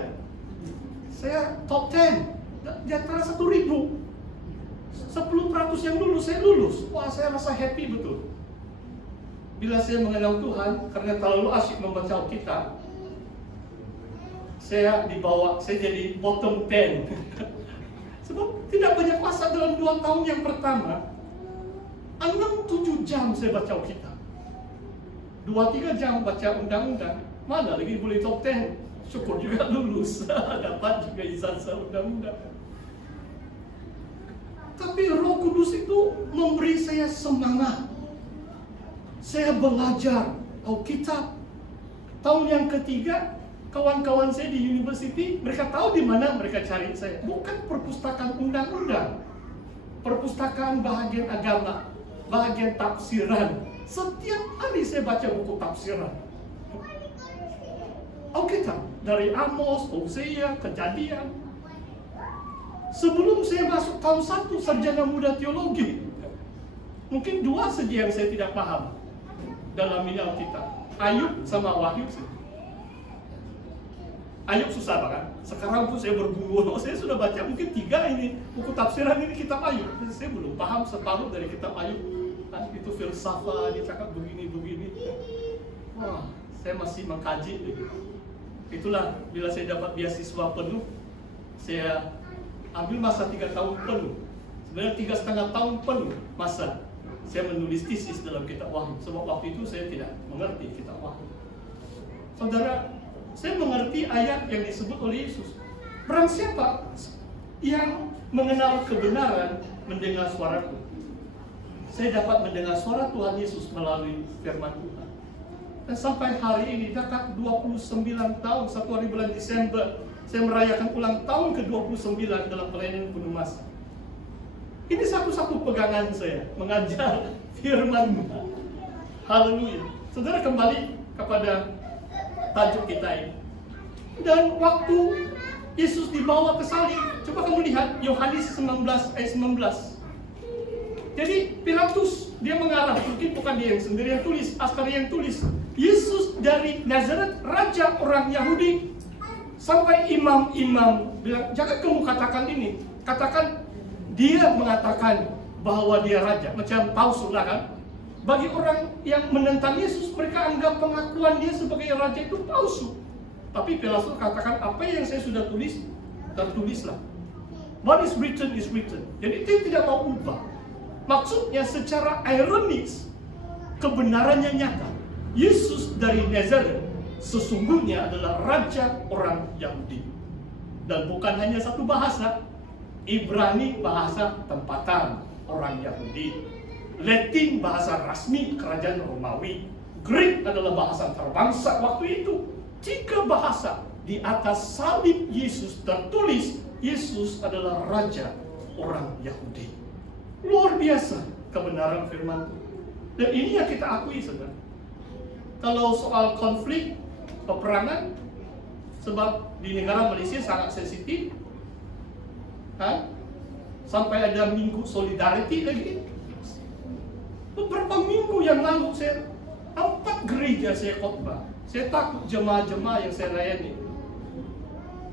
saya. Saya top 10 di antara 1.000. 10% yang lulus, saya lulus. Wah, saya rasa happy betul. Bila saya mengenal Tuhan, karena terlalu asyik membaca Alkitab, saya jadi bottom 10. Sebab tidak banyak masa dalam 2 tahun yang pertama, 6-7 jam saya baca Alkitab. 2-3 jam baca undang-undang. Mana lagi boleh top 10? Syukur juga lulus. Dapat juga ijazah undang-undang. Tapi Roh Kudus itu memberi saya semangat. Saya belajar Alkitab. Tahun yang ketiga, kawan-kawan saya di university, mereka tahu di mana mereka cari saya. Bukan perpustakaan undang-undang, perpustakaan bahagian agama, bahagian tafsiran. Setiap hari saya baca buku tafsiran Alkitab, dari Amos, Hosea, Kejadian. Sebelum saya masuk tahun 1 sarjana muda teologi, mungkin 2 saja yang saya tidak paham dalam ini Alkitab. Ayub sama Wahyu sih. Ayub susah banget. Sekarang pun saya berguru, saya sudah baca mungkin 3 ini buku tafsiran ini kitab Ayub. Saya belum paham separuh dari kitab Ayub. Itu filsafat, dia cakap begini-begini. Wah, saya masih mengkaji. Itulah bila saya dapat beasiswa penuh, saya ambil masa 3 tahun penuh. Sebenarnya 3,5 tahun penuh masa saya menulis tesis dalam kitab Wahyu. Sebab waktu itu saya tidak mengerti kitab Wahyu. Saudara, saya mengerti ayat yang disebut oleh Yesus. Barang siapa yang mengenal kebenaran, mendengar suaraku. Saya dapat mendengar suara Tuhan Yesus melalui firman Tuhan. Dan sampai hari ini, dekat 29 tahun, 1 hari bulan Desember, saya merayakan ulang tahun ke-29 dalam pelayanan penuh masa. Ini satu-satu pegangan saya, mengajar firman Tuhan. Haleluya. Saudara, kembali kepada tajuk kita ini. Dan waktu Yesus dibawa ke salib, coba kamu lihat Yohanes 19 ayat 19. Jadi Pilatus dia mengarah, mungkin bukan dia yang sendiri yang tulis, askari yang tulis. Yesus dari Nazaret, raja orang Yahudi. Sampai imam-imam bilang, jangan kamu katakan ini. Katakan dia mengatakan bahwa dia raja. Macam palsu lah kan. Bagi orang yang menentang Yesus, mereka anggap pengakuan dia sebagai raja itu palsu. Tapi Pilatus katakan, apa yang saya sudah tulis, tertulislah. What is written is written. Jadi dia tidak mau ubah. Maksudnya secara ironis, kebenarannya nyata. Yesus dari Nazaret sesungguhnya adalah raja orang Yahudi. Dan bukan hanya satu bahasa. Ibrani bahasa tempatan orang Yahudi. Latin bahasa rasmi kerajaan Romawi. Greek adalah bahasa terbangsa waktu itu. 3 bahasa. Di atas salib Yesus tertulis, Yesus adalah raja orang Yahudi. Luar biasa kebenaran firman Tuhan. Dan ini yang kita akui sebenarnya. Kalau soal konflik, peperangan, sebab di negara Malaysia sangat sensitif, kan? Sampai ada minggu solidarity lagi. Beberapa minggu yang lalu saya 4 gereja saya khotbah. Saya takut jemaah-jemaah yang saya layani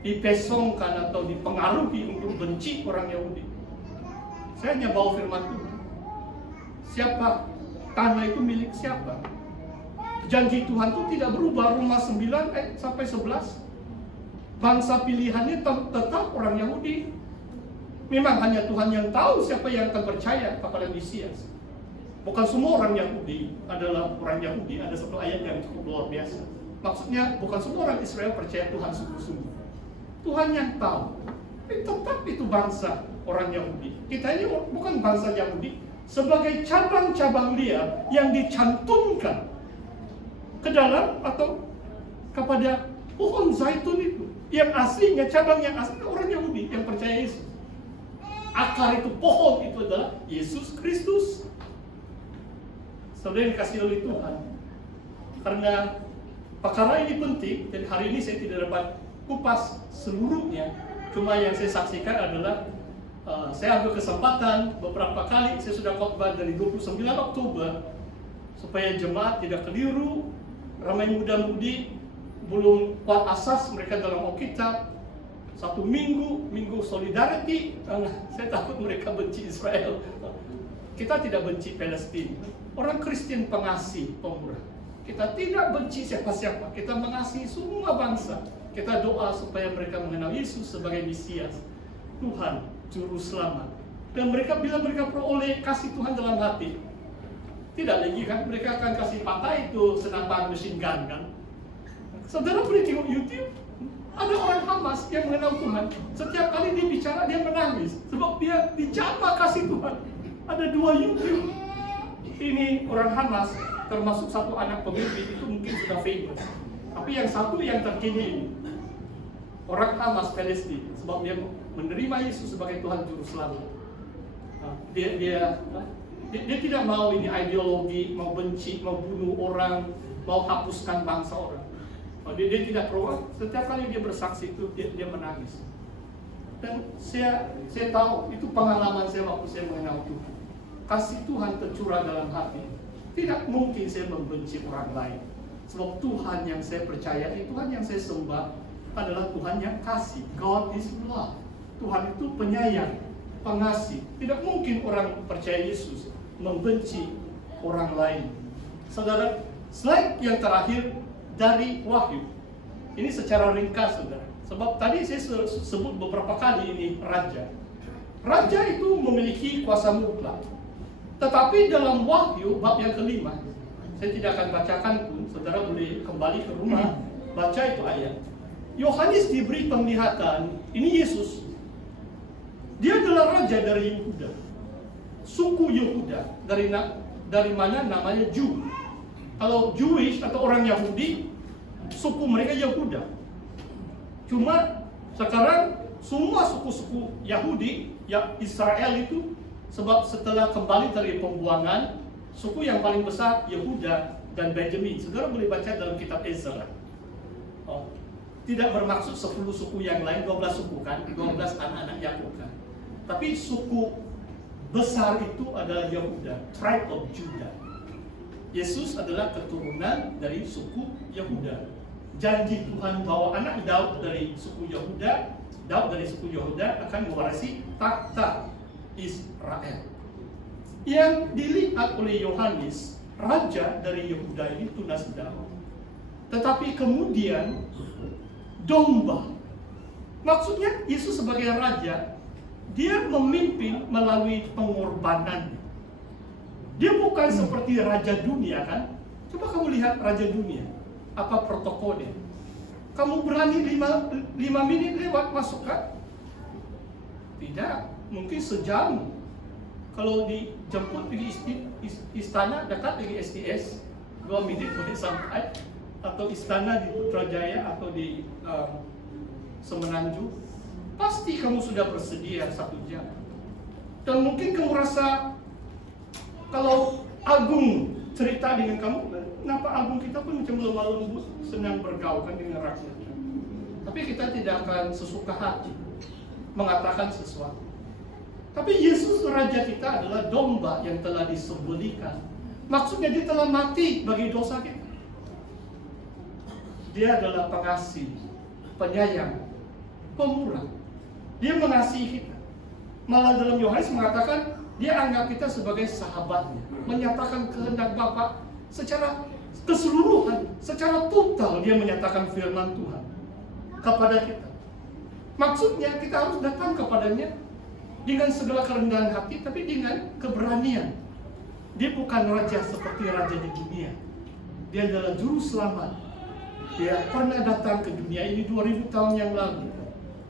dipesongkan atau dipengaruhi untuk benci orang Yahudi. Saya hanya bawa firman Tuhan. Siapa tanah itu milik siapa? Janji Tuhan itu tidak berubah. Roma 9 sampai 11. Bangsa pilihannya tetap orang Yahudi. Memang hanya Tuhan yang tahu siapa yang akan percaya kepada Mesias. Bukan semua orang Yahudi adalah orang Yahudi. Ada satu ayat yang cukup luar biasa. Maksudnya bukan semua orang Israel percaya Tuhan sungguh-sungguh. Tuhan yang tahu. Tetap itu bangsa orang Yahudi. Kita ini bukan bangsa Yahudi. Sebagai cabang-cabang dia yang dicantumkan ke dalam atau kepada pohon zaitun itu. Yang aslinya, cabang yang asli orang Yahudi yang percaya Yesus. Akar itu, pohon itu adalah Yesus Kristus. Saudara yang dikasihi oleh Tuhan. Karena perkara ini penting, dan hari ini saya tidak dapat kupas seluruhnya. Cuma yang saya saksikan adalah saya ambil kesempatan beberapa kali. Saya sudah khotbah dari 29 Oktober supaya jemaat tidak keliru. Ramai muda-mudi belum kuat asas mereka dalam Alkitab. 1 minggu solidarity, saya takut mereka benci Israel. Kita tidak benci Palestina. Orang Kristen pengasih, pemurah. Kita tidak benci siapa-siapa. Kita mengasihi semua bangsa. Kita doa supaya mereka mengenal Yesus sebagai Mesias, Tuhan, Juru Selamat. Dan mereka bilang mereka peroleh kasih Tuhan dalam hati. Tidak lagi kan, mereka akan kasih patah itu senapan mesin gun kan. Saudara boleh tengok YouTube. Ada orang Hamas yang mengenal Tuhan. Setiap kali dia bicara, dia menangis. Sebab dia dijamah kasih Tuhan. Ada 2 YouTube. Ini orang Hamas, termasuk satu anak pemimpin, itu mungkin sudah famous. Tapi yang satu yang terkini ini, orang Hamas Palestina. Sebab dia menerima Yesus sebagai Tuhan Juru Selamat. Dia tidak mau ini ideologi, mau benci, mau bunuh orang, mau hapuskan bangsa orang. Dia tidak pro. Setiap kali dia bersaksi itu dia menangis. Dan saya tahu itu pengalaman saya waktu saya mengenal Tuhan. Kasih Tuhan tercurah dalam hati. Tidak mungkin saya membenci orang lain. Sebab Tuhan yang saya percayai, Tuhan yang saya sembah adalah Tuhan yang kasih. God is love. Tuhan itu penyayang, pengasih. Tidak mungkin orang percaya Yesus membenci orang lain. Saudara, slide yang terakhir dari Wahyu. Ini secara ringkas, saudara. Sebab tadi saya sebut beberapa kali ini raja. Raja itu memiliki kuasa mutlak. Tetapi dalam Wahyu bab yang kelima, saya tidak akan bacakan pun, saudara boleh kembali ke rumah, baca itu ayat. Yohanes diberi penglihatan, ini Yesus. Dia adalah raja dari Yehuda. Suku Yehuda, dari mana namanya Jew. Kalau Jewish atau orang Yahudi, suku mereka Yehuda. Cuma sekarang semua suku-suku Yahudi, ya Israel itu, sebab setelah kembali dari pembuangan, suku yang paling besar Yehuda dan Benjamin. Saudara boleh baca dalam kitab Ezra. Tidak bermaksud 10 suku yang lain, 12 suku kan, 12 anak-anak Yakub kan. Tapi suku besar itu adalah Yehuda, tribe of Judah. Yesus adalah keturunan dari suku Yehuda. Janji Tuhan bahwa anak Daud dari suku Yehuda, Daud dari suku Yehuda akan mewarisi takhta Israel. Yang dilihat oleh Yohanes, raja dari Yehuda ini tunas Daud. Tetapi kemudian domba. Maksudnya Yesus sebagai raja, dia memimpin melalui pengorbanan. Dia bukan seperti raja dunia kan? Coba kamu lihat raja dunia. Apa protokolnya? Kamu berani 5 menit lewat masuk kan? Tidak, mungkin sejam. Kalau dijemput di istana dekat dari STS, 2 menit boleh sampai. Atau istana di Putrajaya atau di Semenanjung, pasti kamu sudah bersedia 1 jam. Dan mungkin kamu rasa kalau Agung cerita dengan kamu, kenapa Agung kita pun macam lemah lembut, senang bergaul dengan rakyat. Tapi kita tidak akan sesuka hati mengatakan sesuatu. Tapi Yesus Raja kita adalah domba yang telah disembelihkan. Maksudnya dia telah mati bagi dosa kita. Dia adalah pengasih, penyayang, pemurah. Dia mengasihi kita. Malah dalam Yohanes mengatakan dia anggap kita sebagai sahabatnya, menyatakan kehendak Bapa secara keseluruhan, secara total dia menyatakan firman Tuhan kepada kita. Maksudnya kita harus datang kepadanya dengan segala kerendahan hati, tapi dengan keberanian. Dia bukan raja seperti raja di dunia. Dia adalah juru selamat. Dia pernah datang ke dunia ini 2000 tahun yang lalu,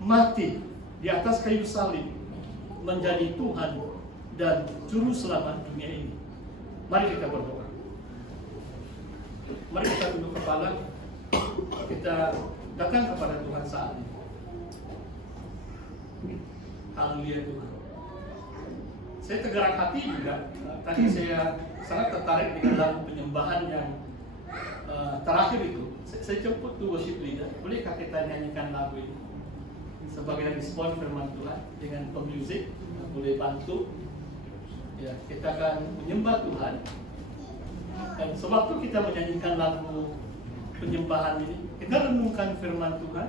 mati di atas kayu salib, menjadi Tuhan dan juru selamat dunia ini. Mari kita berdoa. Mari kita tunduk kepala, kita datang kepada Tuhan saat ini. Haleluya Tuhan. Saya tergerak hati juga. Tadi saya sangat tertarik dengan lagu penyembahan yang terakhir itu. Saya jemput tuh worship leader. Bolehkah kita nyanyikan lagu ini sebagai respon firman Tuhan dengan pemusik? Boleh bantu? Ya, kita akan menyembah Tuhan. Dan sewaktu kita menyanyikan lagu penyembahan ini. Kita renungkan firman Tuhan.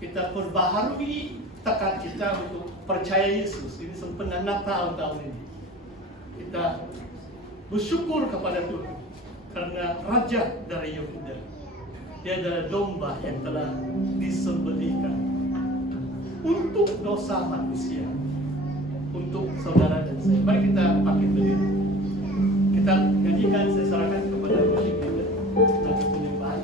Kita perbaharui tekad kita untuk percaya Yesus. Ini sempena Natal tahun ini. Kita bersyukur kepada Tuhan karena Raja dari Yehuda. Dia adalah domba yang telah disembelihkan untuk dosa manusia, untuk saudara dan saya. Mari kita bangkit berdiri. Kita nyanyikan, saya serahkan kepada musik kita untuk penyembahan.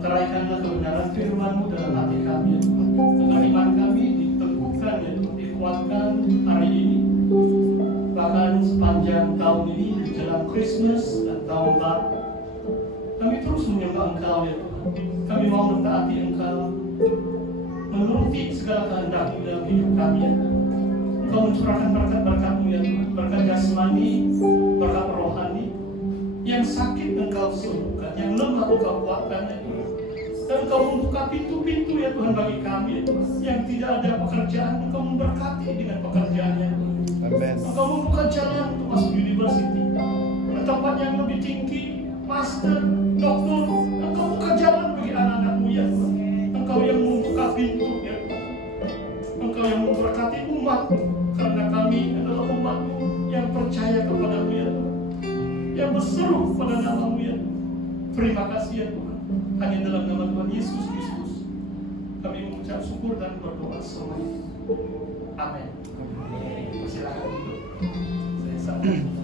Teraikanlah kebenaran firman-Mu dalam hati kami, ya Tuhan. Agar iman kami diteguhkan, ya Tuhan, dikuatkan hari ini. Bahkan sepanjang tahun ini, menjelang Christmas dan tahun baru, kami terus menyembah Engkau, ya Tuhan. Kami mau mentaati Engkau, menuruti segala kehendak-Mu dalam hidup kami, ya Tuhan. Engkau mencurahkan berkat-berkat-Mu, ya Tuhan. Berkat jasmani, berkat rohani. Yang sakit Engkau sembuhkan, yang lemah Engkau kuatkan, ya Tuhan. Dan Engkau membuka pintu-pintu, ya Tuhan, bagi kami, ya Tuhan. Yang tidak ada pekerjaan, Engkau memberkati dengan pekerjaannya, ya Tuhan. Amen. Engkau membuka jalan untuk masuk university, ke tempat yang lebih tinggi, master, doktor. Engkau buka jalan bagi anak-anak-Mu, ya Tuhan. Engkau yang membuka pintu, ya Tuhan. Engkau yang memberkati umat-Mu, karena kami adalah umat-Mu yang percaya kepada-Mu, ya Tuhan. Yang berseru pada nama-Mu, ya Tuhan. Terima kasih, ya Tuhan. Hanya dalam nama Tuhan Yesus Kristus kami mengucap syukur dan berdoa semuanya. Amin. Silakan duduk. Saya sama